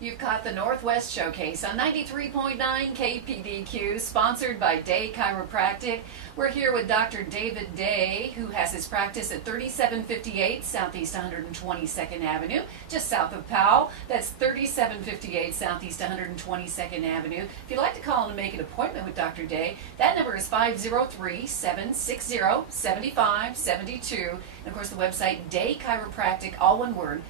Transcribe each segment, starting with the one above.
You've got the Northwest Showcase on 93.9 KPDQ, sponsored by Day Chiropractic. We're here with Dr. David Day, who has his practice at 3758 Southeast 122nd Avenue, just south of Powell. That's 3758 Southeast 122nd Avenue. If you'd like to call and make an appointment with Dr. Day, that number is 503-760-7572. And of course, the website Day Chiropractic, all one word,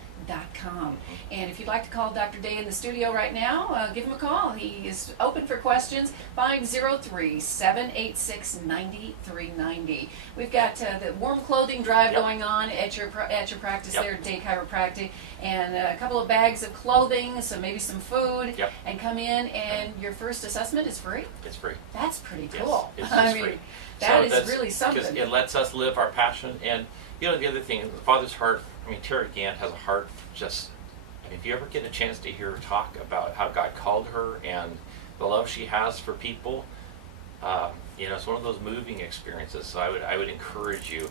.com. And if you'd like to call Dr. Day in the studio right now, give him a call. He is open for questions, 503-786-9390. We've got the warm clothing drive going on at your practice there at Day Chiropractic, and a couple of bags of clothing, so maybe some food, and come in, and your first assessment is free? It's free. That's pretty cool. Yes, it's free. That is really something. Because it lets us live our passion. And you know, the other thing, the Father's heart, I mean, Tara Gant has a heart just, I mean, if you ever get a chance to hear her talk about how God called her and the love she has for people, you know, it's one of those moving experiences. So I would encourage you,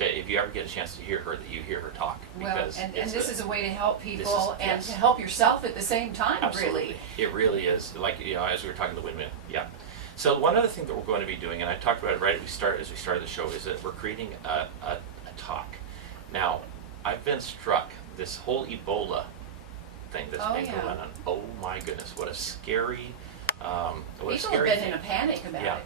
if you ever get a chance to hear her, that you hear her talk. Because and this is a way to help people and to help yourself at the same time, absolutely. Really. It really is. Like, you know, as we were talking to the windmill. Yeah. So one other thing that we're going to be doing, and I talked about it right as we started the show, is that we're creating a talk. Now, I've been struck, this whole Ebola thing that's been going on. Oh my goodness, what a scary, People have been in a panic about it.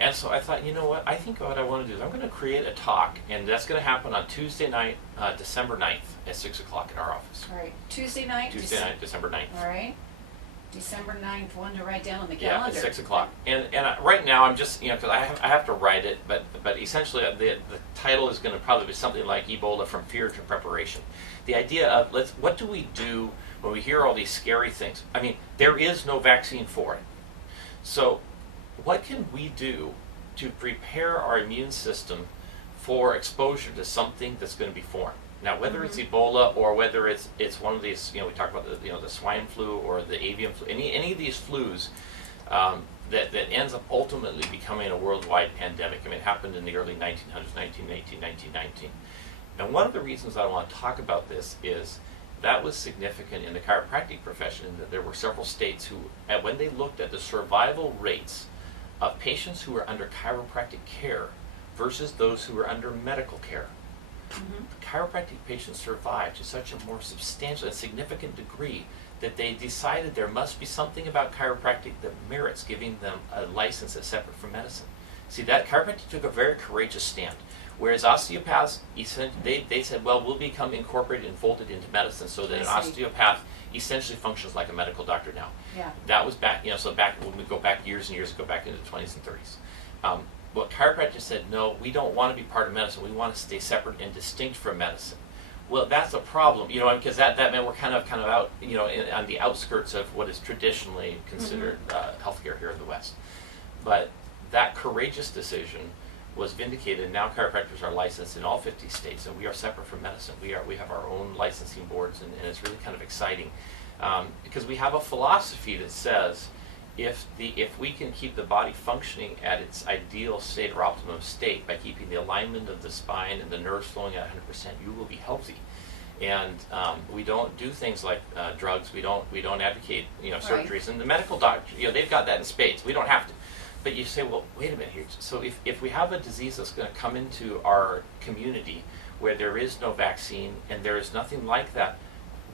And so I thought, you know what, I think what I want to do is I'm going to create a talk, and that's going to happen on Tuesday night, December 9th at 6 o'clock in our office. All right, Tuesday night, December 9th. All right. December 9th, one to write down on the calendar. Yeah, at 6 o'clock. And right now I'm just, you know, because I have to write it, but essentially the title is going to probably be something like Ebola from Fear to Preparation. The idea of, what do we do when we hear all these scary things? I mean, there is no vaccine for it. So what can we do to prepare our immune system for exposure to something that's going to be foreign? Now, whether it's Ebola or whether it's one of these, you know, we talk about the swine flu or the avian flu, any of these flus that ends up ultimately becoming a worldwide pandemic. I mean, it happened in the early 1900s, 1918, 1919. And one of the reasons I want to talk about this is that was significant in the chiropractic profession, that there were several states who, when they looked at the survival rates of patients who were under chiropractic care versus those who were under medical care, chiropractic patients survived to such a more substantial and significant degree that they decided there must be something about chiropractic that merits giving them a license that's separate from medicine. See, that chiropractic took a very courageous stand, whereas osteopaths, they said, well, we'll become incorporated and folded into medicine so that an osteopath essentially functions like a medical doctor now. Yeah. That was back, you know, so back when we go back years and years ago, back into the 20s and 30s. Well, chiropractors said, no, we don't want to be part of medicine. We want to stay separate and distinct from medicine. Well, that's a problem, you know, because that meant we're kind of out, you know, on the outskirts of what is traditionally considered healthcare here in the West. But that courageous decision was vindicated, and now chiropractors are licensed in all 50 states, and we are separate from medicine. We have our own licensing boards, and it's really kind of exciting because we have a philosophy that says, if we can keep the body functioning at its ideal state or optimum state by keeping the alignment of the spine and the nerves flowing at 100%, you will be healthy. And we don't do things like drugs. We don't advocate, you know, surgeries. And the medical doctor, you know, they've got that in spades. We don't have to. But you say, well, wait a minute here. So if we have a disease that's going to come into our community where there is no vaccine and there is nothing like that,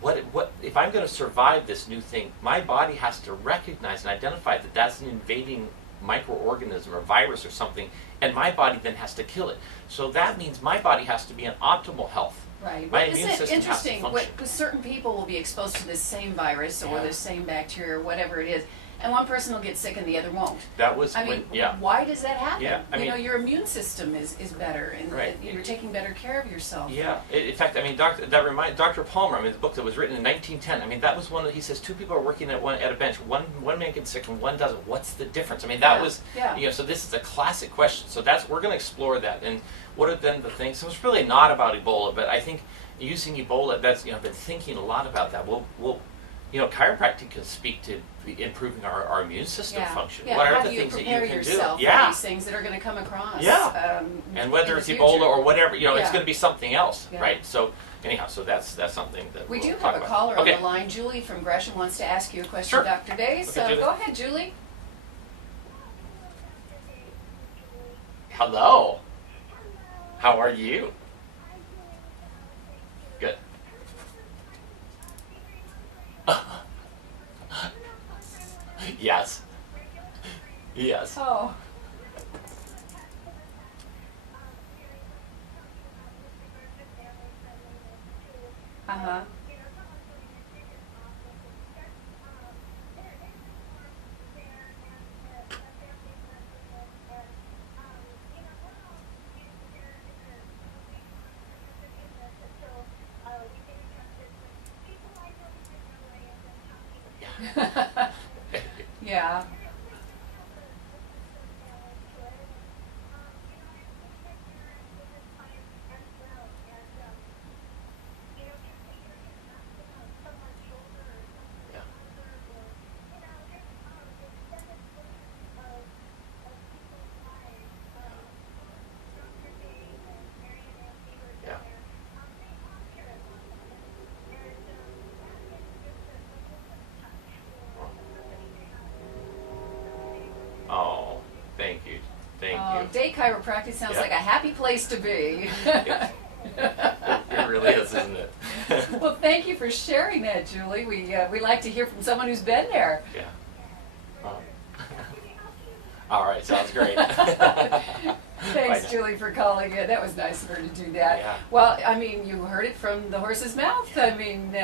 what if I'm going to survive this new thing? My body has to recognize and identify that that's an invading microorganism or virus or something, and my body then has to kill it. So that means my body has to be in optimal health. Right. My Isn't immune it system interesting? has to function. Certain people will be exposed to this same virus or the same bacteria or whatever it is, and one person will get sick and the other won't. That was why does that happen? Yeah, you know, your immune system is better, and you're taking better care of yourself. Yeah, in fact, I mean, Dr. Palmer, I mean, the book that was written in 1910, I mean, that was one that he says two people are working at a bench, one man gets sick and one doesn't. What's the difference? I mean, that was, you know, so this is a classic question. So we're going to explore that, and what are then the things? So it's really not about Ebola, but I think using Ebola, that's, you know, I've been thinking a lot about that. We'll you know, chiropractic can speak to improving our immune system function. Yeah, what are how the do you things that you prepare can yourself do? for these things that are going to come across? And whether it's Ebola or whatever, you know, it's going to be something else, right? So anyhow, so that's something that We we'll do talk have a about. caller Okay. on the line. Julie from Brescia wants to ask you a question, Sure. Dr. Day. Okay, So Julie. go ahead, Julie. Hello. How are you? Good. Yes. Yes. Oh. Uh-huh. Yeah. Yeah. Yeah. Oh, thank you. Thank Oh, you. Day Chiropractic sounds Yeah. like a happy place to be. It really is, isn't it? Well, thank you for sharing that, Julie. We like to hear from someone who's been there. Yeah. All right, sounds great. Thanks, Bye now. Julie, for calling in. That was nice of her to do that. Yeah. Well, I mean, you heard it from the horse's mouth. I mean,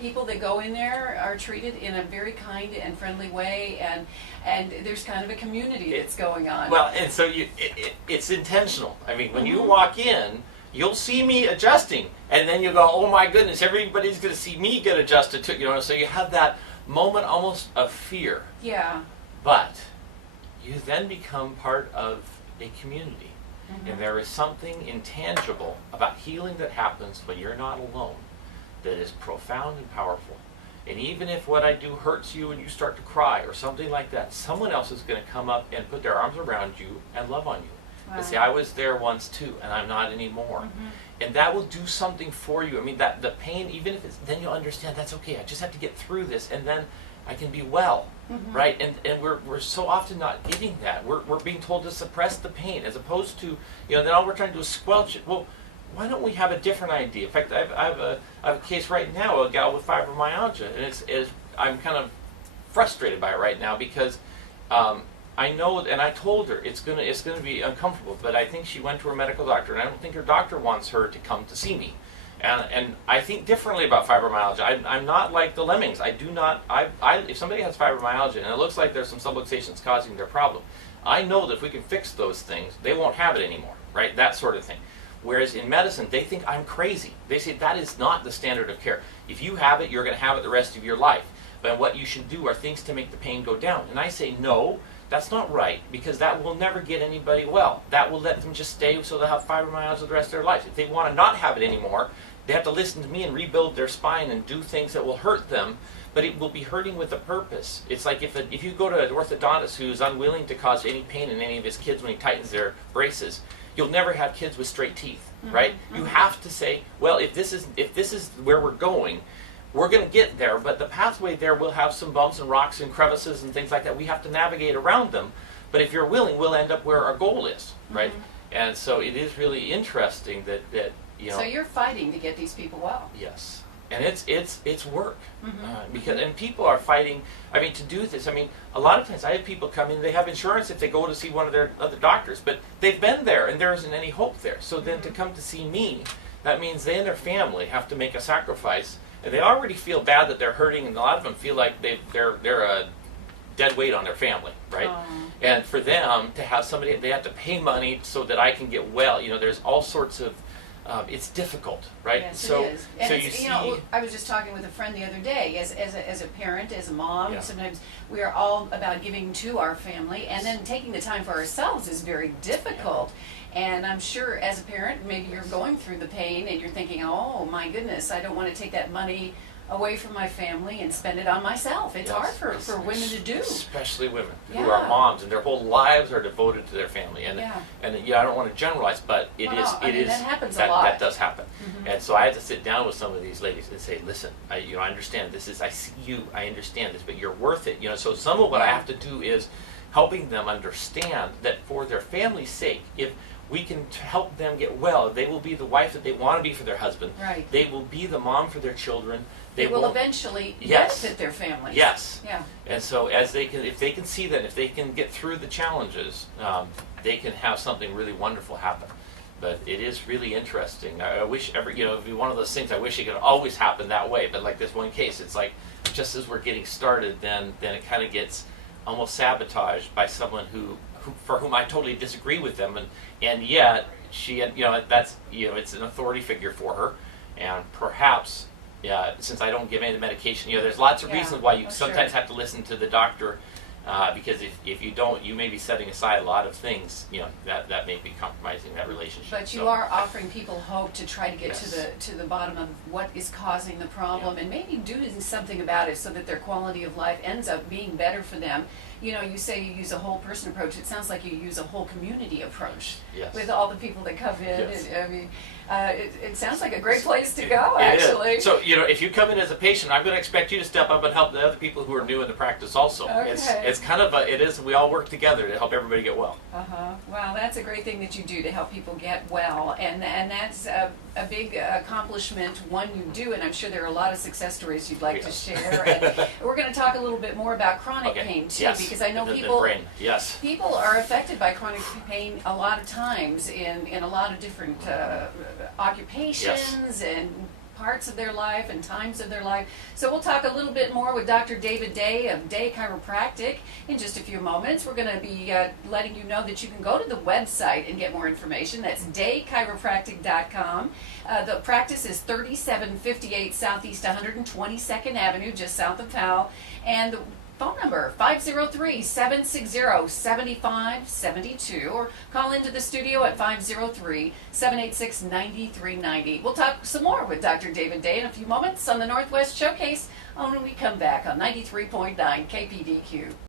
people that go in there are treated in a very kind and friendly way, and there's kind of a community that's going on. Well, and so it's intentional. I mean, when you walk in, you'll see me adjusting, and then you go, "Oh my goodness, everybody's going to see me get adjusted too." So you have that moment almost of fear, Yeah. but you then become part of a community, and there is something intangible about healing that happens when you're not alone that is profound and powerful. And even if what I do hurts you and you start to cry or something like that, someone else is going to come up and put their arms around you and love on you. And say, I was there once too, and I'm not anymore. And that will do something for you. I mean, that the pain, even if it's, then you'll understand that's okay. I just have to get through this, and then I can be well, right? And we're so often not getting that. We're being told to suppress the pain, as opposed to, then all we're trying to do is squelch it. Well, why don't we have a different idea? In fact, I have a case right now, a gal with fibromyalgia, and I'm kind of frustrated by it right now because I know, and I told her it's gonna be uncomfortable, but I think she went to her medical doctor, and I don't think her doctor wants her to come to see me. And I think differently about fibromyalgia. I'm not like the lemmings. I do not. If somebody has fibromyalgia and it looks like there's some subluxations causing their problem, I know that if we can fix those things, they won't have it anymore, right? That sort of thing. Whereas in medicine, they think I'm crazy. They say that is not the standard of care. If you have it, you're going to have it the rest of your life. But what you should do are things to make the pain go down. And I say, no, that's not right, because that will never get anybody well. That will let them just stay so they'll have fibromyalgia the rest of their life. If they want to not have it anymore, they have to listen to me and rebuild their spine and do things that will hurt them, but it will be hurting with a purpose. It's like if you go to an orthodontist who's unwilling to cause any pain in any of his kids when he tightens their braces, you'll never have kids with straight teeth, right? You have to say, well, if this is where we're going, we're going to get there, but the pathway there will have some bumps and rocks and crevices and things like that. We have to navigate around them, but if you're willing, we'll end up where our goal is, right? And so it is really interesting that So you're fighting to get these people well. Yes, and it's work and people are fighting. I mean, to do this. I mean, a lot of times I have people come in. They have insurance if they go to see one of their other doctors, but they've been there and there isn't any hope there. So then to come to see me, that means they and their family have to make a sacrifice, and they already feel bad that they're hurting, and a lot of them feel like they're a dead weight on their family, right? And for them to have somebody, they have to pay money so that I can get well. There's all sorts of it's difficult, right? Yes, so, it is. And so it's, you see, I was just talking with a friend the other day. As a parent, as a mom, Yeah. sometimes we are all about giving to our family, and then taking the time for ourselves is very difficult. And I'm sure as a parent, maybe you're going through the pain and you're thinking, oh my goodness, I don't want to take that money away from my family and spend it on myself. It's hard for women to do. Especially women who Yeah. are moms and their whole lives are devoted to their family. And Yeah. I don't want to generalize, but it Well, is. no, I It mean, is that happens a lot. That does happen. Mhm. And so I had to sit down with some of these ladies and say, listen, I understand this is. I see you. I understand this, but you're worth it. So some of what I Yeah. have to do is helping them understand that for their family's sake, if we can help them get well, they will be the wife that they want to be for their husband. Right. They will be the mom for their children. They will won't- eventually Yes. benefit their families. Yes. Yeah. And so if they can see that, if they can get through the challenges, they can have something really wonderful happen. But it is really interesting. I wish it'd be one of those things. I wish it could always happen that way. But like this one case, it's like just as we're getting started, then it kind of gets almost sabotaged by someone for whom I totally disagree with them, and yet she, that's it's an authority figure for her, and perhaps. Yeah, since I don't give any of the medication, there's lots of Yeah. reasons why you Oh, sometimes sure. have to listen to the doctor, because if you don't, you may be setting aside a lot of things, that may be compromising that relationship. But you So, are offering people hope to try to get Yes. to the bottom of what is causing the problem, and maybe doing something about it so that their quality of life ends up being better for them. You say you use a whole person approach. It sounds like you use a whole community approach Yes. with all the people that come in. Yes. And, I mean, it sounds like a great place to go, It is. actually. So if you come in as a patient, I'm going to expect you to step up and help the other people who are new in the practice also. Okay. It's kind of it is. We all work together to help everybody get well. Well, that's a great thing that you do to help people get well, and that's a big accomplishment, one you do, and I'm sure there are a lot of success stories you'd like to Yes. share. And we're going to talk a little bit more about chronic Okay. pain too, Yes. because I know The people brain. Yes. people are affected by chronic pain a lot of times in a lot of different occupations and parts of their life and times of their life. So we'll talk a little bit more with Dr. David Day of Day Chiropractic in just a few moments. We're going to be letting you know that you can go to the website and get more information. That's daychiropractic.com. The practice is 3758 Southeast 122nd Avenue, just south of Powell. And the phone number, 503-760-7572, or call into the studio at 503-786-9390. We'll talk some more with Dr. David Day in a few moments on the Northwest Showcase when we come back on 93.9 KPDQ.